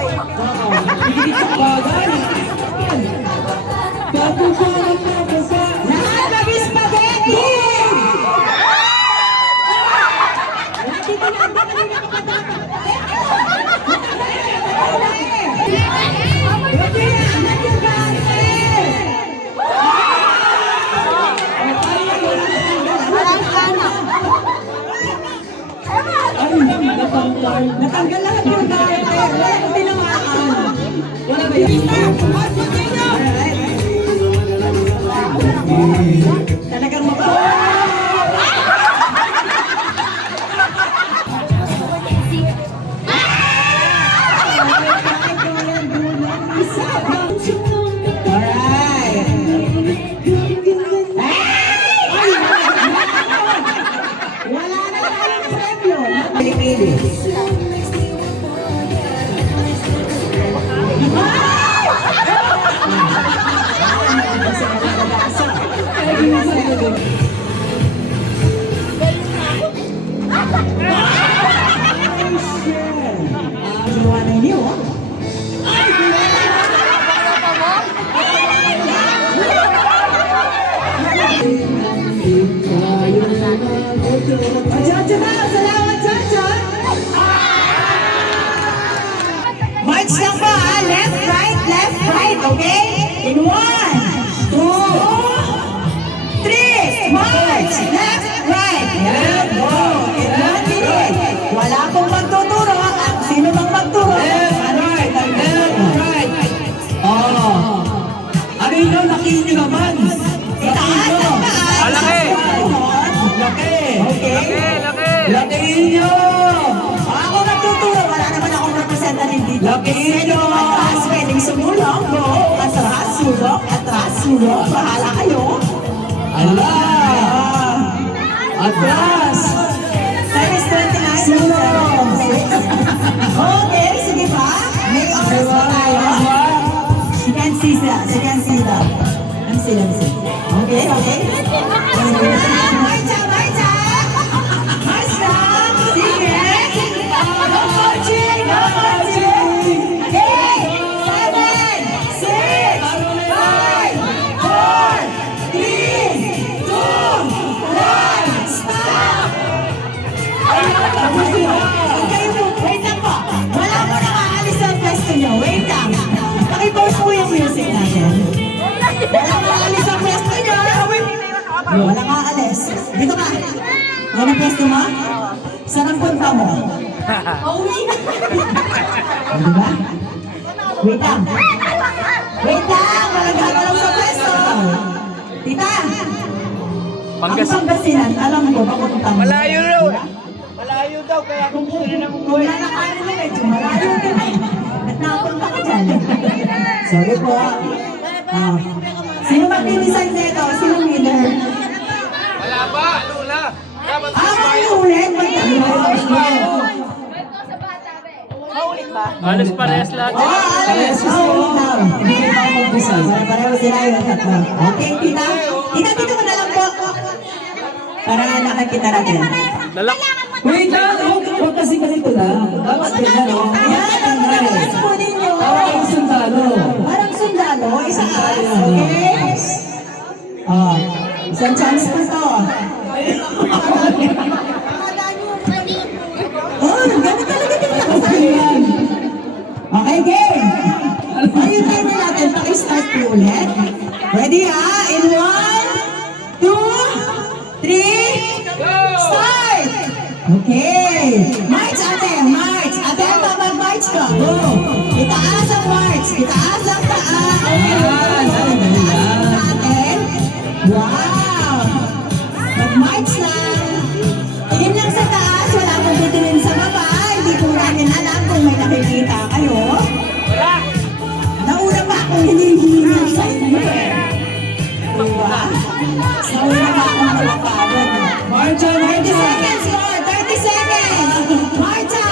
boy. Lahat mag-spaghetti! Natanggal lahat yung dahil. Wala akong tinamaan. Wala ba yun? Talagang march lang po ha. Left, right, okay? In 1, 2, 3, march! Left, right, left, go! In 1 minute. Wala pong magtuturo. Sino bang magturo? Left, right, oh. Ano yun? Lakihin nyo naman. Itaas ang taas. Laki. Laki. Okay. Lakihin nyo. Ako nagtuturo. Wala naman akong representative dito. Lakihin nyo. Atras, pwedeng sumulong. Go. Atras, sulong. Atras, sulong. Bahala kayo. Atras. Times 29. Sulong. Okay, sige pa. May oras pa tayo. You can see that. Let me see. Okay. Marcha. March lang. Sige. Marching. 8, 7, 6, 5, 4, 3, 2, 1, stop! Wait lang po. Wala mo nang aalis sa pwesto nyo. Wait lang. Pakipause po yung music natin. Wala mo aalis sa pwesto nyo. Wala ka aalis. Dito ka. Yan ang pwesto mo? Saan ang punta mo? Pauwi na. Diba? Wait lang. Walang gagalaw sa pwesto. Tita. Ang Pangasinan, alam ko, papunta mo. Malayo daw, kaya kung gusto na Kung nanakarin mo, medyo malayo din eh. At nakapunta ka dyan. Sorry po. Sino magpinisan nito? Sino winner? Wala ba, Lula? Ay, ulit. Halos parehas lahat. Alis. Ulit lang. Hindi ko pa mag-design. Pareho sila yung tatlo. Okay, tita? Tita, dito ko na lang po. Para nakakita natin. Wait lang! Huwag kasi ganito lang. Dapat ganyan, no? Yan ang request po ninyo. Parang sundalo. Parang sundalo, isang taas, okay? Isang chance pa to. Ganun talaga din lang. Okay, game. Ayun timer natin, paki-start po ulit. Ready ha? In 1, 2, 3, start! Okay. March, ate. March. Ate, mag-march ka. Go. Itaas ang march. Itaas ang taas. Itaas natin. Wow. Mag-march lang. Tingin lang sa taas. Wala akong titingin sa baba. Hindi ko namin alam kung may nakikita kayo. Nauna pa akong hinihingi sa inyo. Diba? Nauna pa akong malakaran. Marcha, 30 seconds more! 30 seconds! Marcha!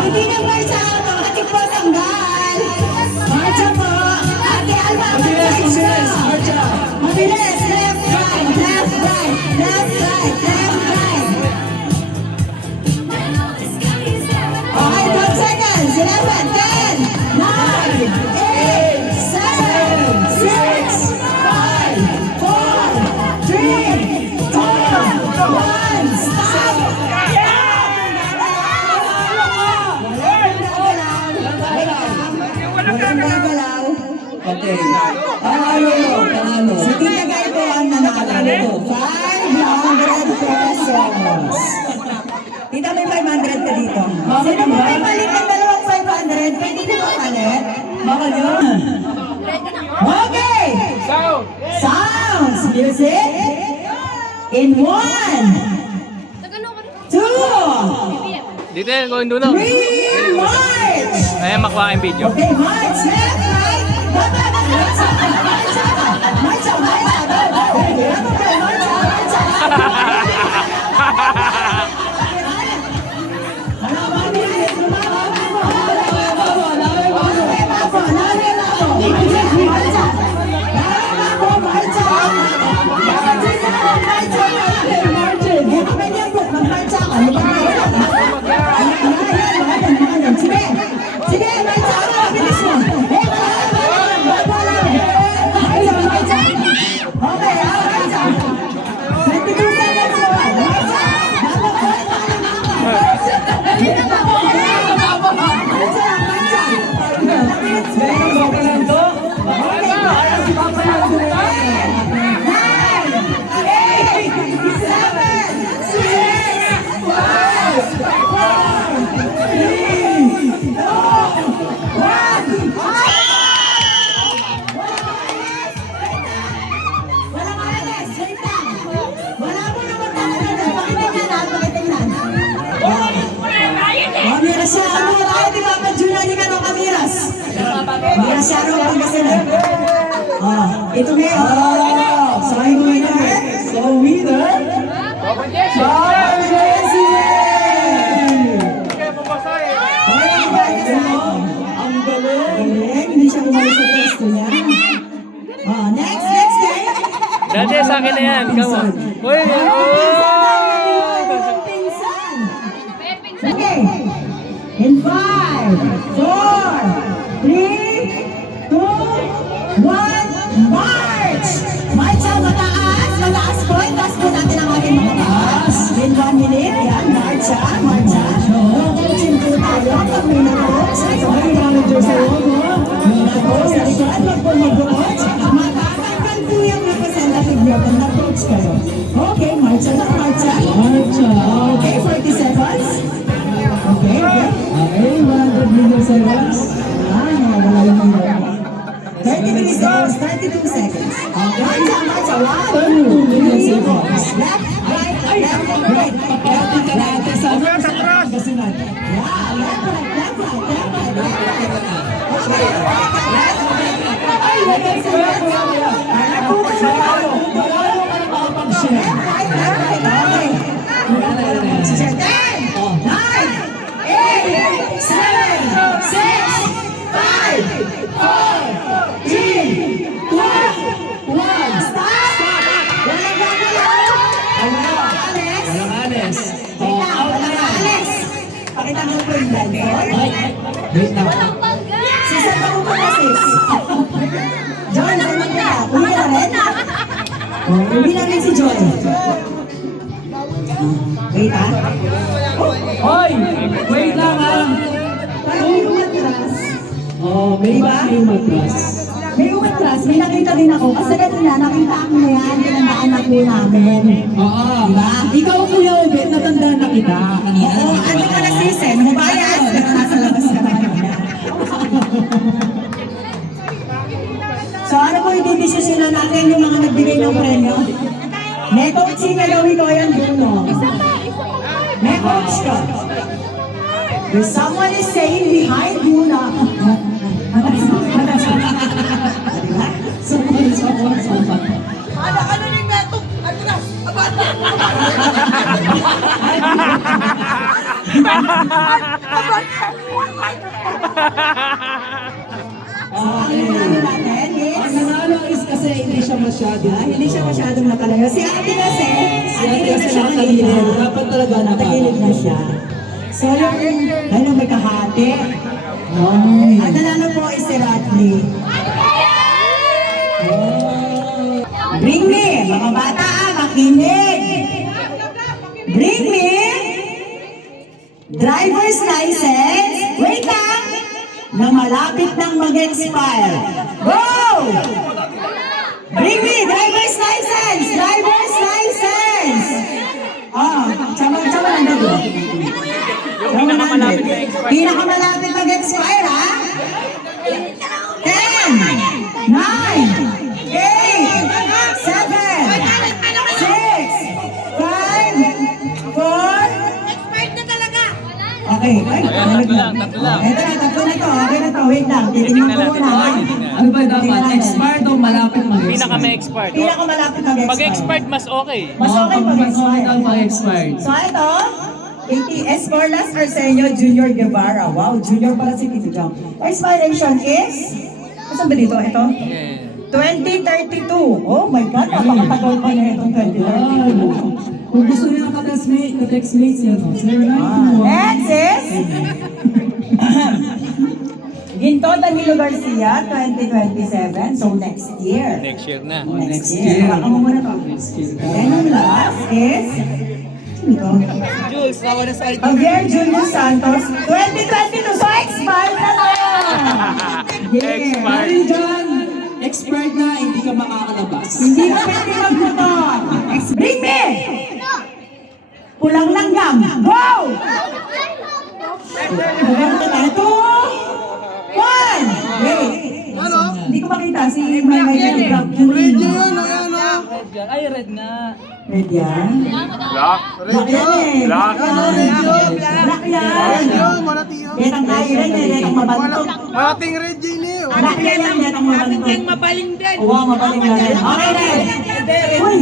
Hindi na marcha! Automatic po tanggal! Marcha po! Ate Alma! Mabilis! Mabilis! Left, right! Left, right! Left, right! Left, right! Okay, 12 seconds! 11, gumagalaw. Okay. Panalo. Si Tita Guy po ang nanalo. 500 pesos. Tita, may 500 ka dito. Sino mo may palit ng dalawang 500? Pwede na ba palit? Baka yun. Okay! Sound! Sounds! Music! In 1, 2, Dito yan, going doon. 3, march! Ayan, makuha yung video. Okay, march! Left, right! Baba! Marcha! Marcha! Marcha! Marcha! Sige, marcha! Bilis mo! Okay, marcha! 22 seconds mo! Marcha! Ito na yun. So, yung winner. So, winner. Papa Jessie! Kaya papasahin. Ang galing. Hindi siya umalis sa pwesto niya. Next game. Dati sa akin na yan. Come on. Uy! Pinsan. Okay. In 5, 4, 3, 2, 1, march! March ang mataas. Mataas po. Itaas po natin ang ating mga taas. In 1 minute. Yan. March ah. March ah. Coaching po tayo. Pag may na-coach. Okay, manager sa logo. May na-coach. Sa likod. Wag po mag-coach. Matatanggal po yung representative nyo pag na-coach kayo. Okay. March ah. March ah. Okay. 40 seconds. Okay. Okay. Okay, 100 million seconds. Wala yung mga 30 seconds, 32 seconds. Marcha, marcha. 1, 2, 3, seconds. Left, right, left, right. Kalahati sa Atras, atras! kasi na. Yeah, left, right, left, right, left, right, left, right. Okay, left, right. Ay, wala sa left. Maralo ka na makapag-share. Left, right, left, right. Okay. 10, 9, 8, 7, 6, 5, 4, 3, 2, 1. Stop! Walang gagalaw! Alex! Walang alis. Walang Alex! Pakita mo po yung blindfold. Wait na. Sisa pa mo pa sis. John, saan mo ka? Uwi ka rin? Uwi na rin si John. Wait ha? Hoy! Wait lang ah. Parang may umatras. Oh, may Diba? may matras. May umatras. May nakita din ako. Kasi kanina, nakita ko na yan. Tinandaan na po namin. Oo. Diba? Ikaw, Kuya Obet, natandaan na kita kanina. Oo, ano ka na sis eh? Mabayas. Nasa labas ka na kanina. So ano po i-decision natin yung mga nagbigay ng premyo? May coach si Melody ko yan, Bruno. May coach ka. There's someone is saying behind you na. Diba? Someone. Ano yung metong? Atras! Abata! Ang ano natin Ang is, nanalo is kasi hindi siya masyado. hindi siya masyadong nakalayo. Si ate kasi, Si ate kasi nakatagilid. Dapat talaga nakatagilid na siya. So yung, ano may kahati. Ay. At nanalo po is si Radley. Bring me, mga bata, makinig. Bring me driver's license. Wait lang. na malapit nang mag-expire. Go! Bring me driver's license! Driver's license! Sama lang dito. Yung pinakamalapit na expire. Pinakamalapit mag-expire, ha? 10, 9, 8, 7, 6, 5, 4, Expired na talaga. okay. Ay, Tatlo lang. Ito na, tatlo na to. Okay na to. Wait lang. Titignan ko muna, ha? Ano ba dapat? Expired o malapit mag-expire? Pinaka-may-expired. Pinakamalapit mag-expire. Pag expired, mas okay. Mas okay mag-expire. Ang mag-expired. So ito, ATS Corlas Arsenio Junior Guevara. Wow, junior para si Tito Jam. Expiration is, saan ba dito? Ito? Yeah. 2032. Oh my God, napakatagal pa na itong 2032. Kung gusto niyo ng ka-textmates yan, 0921. Next is, Ginto Danilo Garcia, 2027. So next year. Next year na. Next year. Baka mo muna to. Then ang last is, sino to? Jules, nawa na sa ID. Javier Julio Santos, 2022. So expired na lang. Expired. Dahil dyan, expired na, hindi ka makakalabas. Hindi ka pwede magmotor. Bring me! Pulang langgam. Go! Ito! 1! Wait. Hindi ko makita. Si May Red yun, ayan o. Ay, red nga. Red yan? Black. Black yan eh. Black. Black yan. Malatiyo. Yan ang kailan eh. Yan ang mabantok. Malating red yun eh. Black yan yan ang mabantok. Mabaling din. Oo, mabaling na rin. Okay, Red. Uy,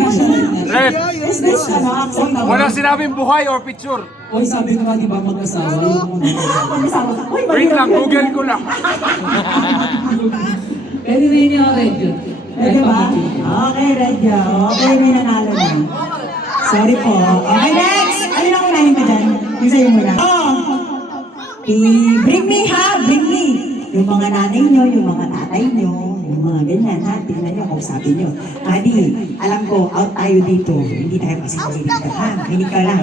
Red. is this ano? Acceptable? Walang sinabing buhay or picture. Uy, sabi ko nga, di ba mag-asawa? Uy, Wait lang, mahirap yun. Google ko lang. Pwede rin yung red yun. Pwede ba? Okay, Red yun. Okay, may nanalo na. Sorry po. Okay, next! Ano na unahin ko dyan? Yung sa'yo muna. Bring me ha! Bring me! Yung mga nanay nyo, yung mga tatay nyo, yung mga ganyan ha. Tingnan nyo, kausapin nyo. Adi, alam ko, out tayo dito. Hindi tayo magsisabihin ka ha. Hinig ka lang.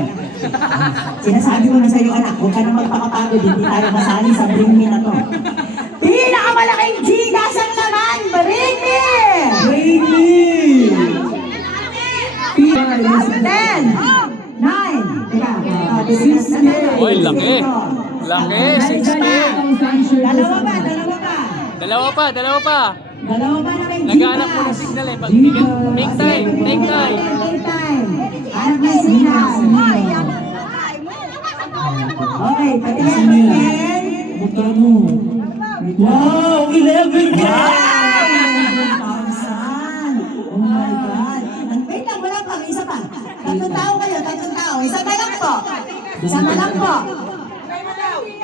Sinasabi ko na sa'yo, anak, huwag ka na magpakapagod. Hindi tayo masali sa bring me na to. Pinakamalaking Gcash ang naman! Bring me! Bring me! 10, 9, teka, Oy, laki. Laki, 60. Dalawa pa, dalawa pa. Dalawa pa. Dalawa pa na may Naghahanap ko ng Gcash. signal eh. Pag make time. Take time. Hanap ng signal. Okay, patingin, patingin. Magkano? Wow, 11K! 11,000! Oh my God. Wait lang, wala pa, may isa pa. Tatlong tao kayo, tatlong tao. Isa na lang po. Isa na lang po.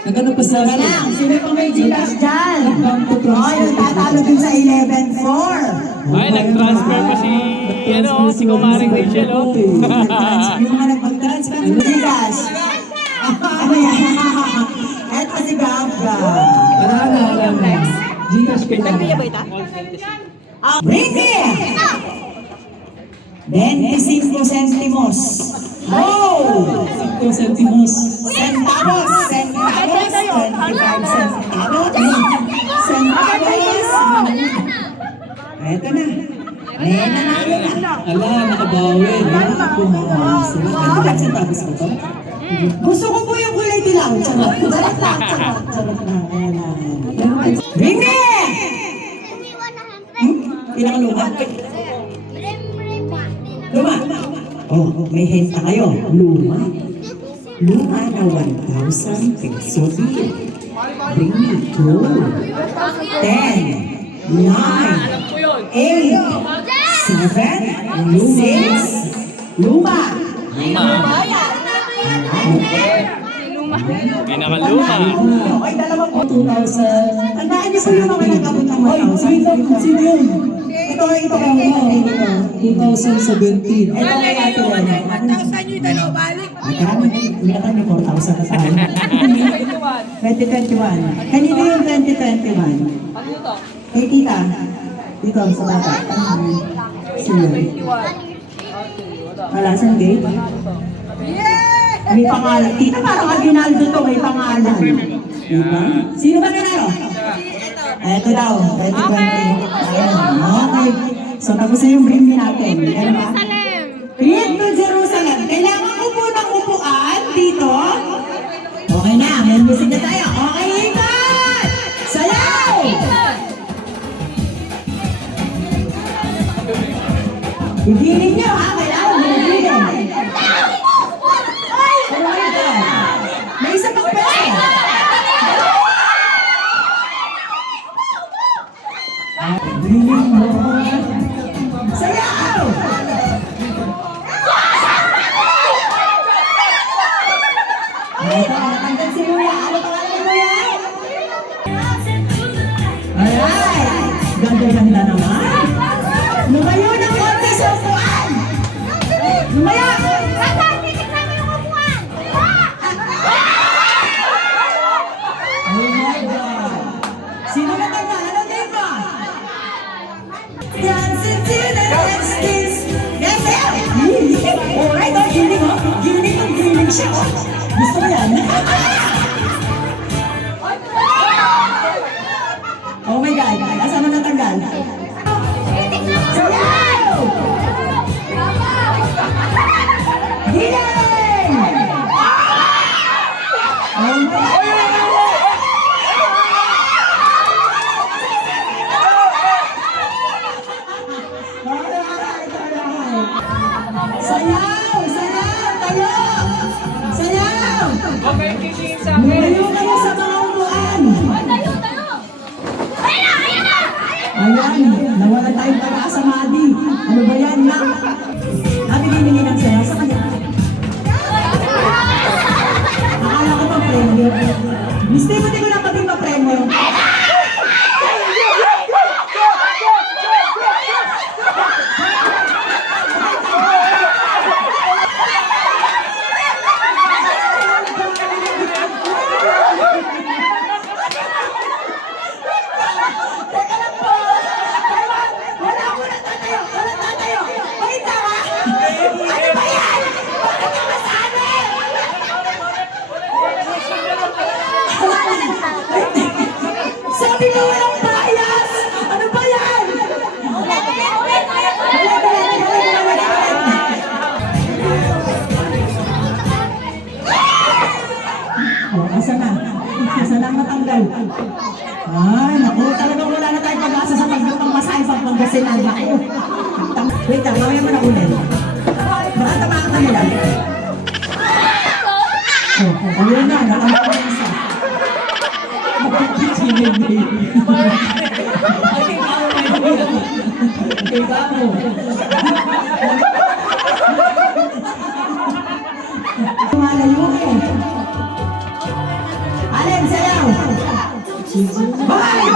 Nagano pa sa Isa lang. Sino pang may Gcash dyan? Oh, yung tatalo dun sa 11,400. Ay, nag-transfer pa si Kumaring Rachel, oh. Yung mga nagpag-transfer ng Gcash. Ano yan? Eto si Gabga. Wala na. Gcash ko lang. Bring me! 25 centimos. Oh! 5 centimos. Centavos! Centavos! 25 centavos! Centavos! Eto na. May nanalo na. Ala, nakabawi. Ilang centavos ko to? Gusto ko po yung kulay dilaw. Charot. Charot lang. Charot lang. Bring me! Pinakaluma. Luma. Oh, may hint na kayo. Luma. Luma na 1,000 peso bill. Bring me to 10, 9, 8, 7, 6, luma. Pinakaluma. Okay, dalawa po. 2,000. Tandaan niyo po yung mga nag-abot ng 1,000. Sino yun? Ito, ito. 2017. Ito kay Ate Lena. 1,000 yung dalawa balik. Magkano? Ingatan niyo 4,000 na tayo. 2021. Kanino yung 2021? Ano to? Kay tita. Dito sa bata. Sino? Wala siyang date? May pangalan. Tita, parang Aguinaldo to, may pangalan. Diba? Sino ba nanalo? Ito daw, 2020. Okay. So, tapos na yung game natin. Ano ba? Create to Jerusalem. Kailangan ko po ng upuan dito. Okay na, may music na tayo. Okay, ikot! Sayaw! Ibilin nyo ha, kailangan mo ibilin. Oh my God! May isa pang pwesto. Ibilin mo. Sayaw! Ito, natanggal si Kuya. Ano pangalan mo, Kuya? Alright! Ganda-ganda naman. Lumayo ng konti sa upuan! Lumayo! Oh my God! Sino na tayo? Ano din ba? Dancing to the next kiss. Yes, sir! Alright, oh, giling, oh. Giling siya, oh. Gusto mo yan? Oh my God, asan mo natanggal? Sayaw! Giling! Oh my God! Sayaw! Sayaw! Tayo! Sayaw! Okay, kikiin sa akin. Lumayo kayo sa mga upuan! Ayan, nawalan tayong pag-asa, Madi. Ano ba yan, Nak? Nabigay-bigay ng sayaw sa kanya. Akala ko pa-premyo. Misti mo, di ko na pati pa-premyo. Teka lang po! Wala ko na tatayo! Wala tatayo! Wait lang ha! Ano ba yan? Bakit ka masabi? Sabi mo walang bias! Ano ba yan? Oh, asa na? Asa na ang matanggal? Ay, naku, talagang wala na tayong pag-asa sa pagdutang masahe sa Pangasinan. Naku. Wait lang, mamaya mo na ulit. Baka tamaan ka nila. Oh, ayun na, nakamata na isa. Nakapitchingin, baby. Okay, kamo, may ulit. Okay, kamo. Malayo eh. Alin, sayaw. Bye!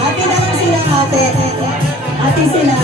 Ate na lang sila, ate. Ate sila.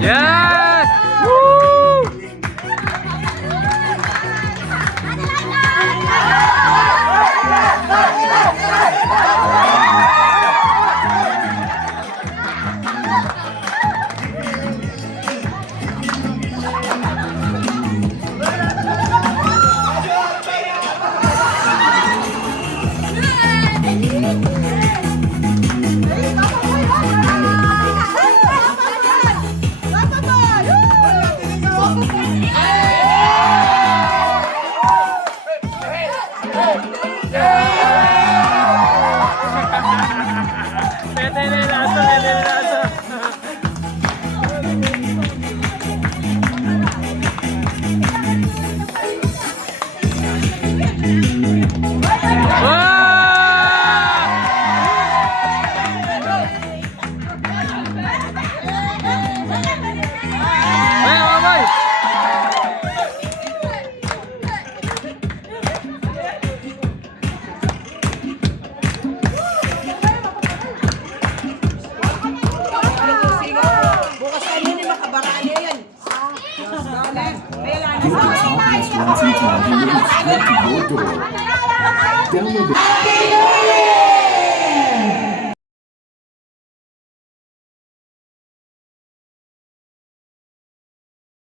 Yes! Woo! Pwede na yung laso, pwede na yung laso. Ay, mamay! Bukas kayo ni makabarali yan. Download the Happy New Year!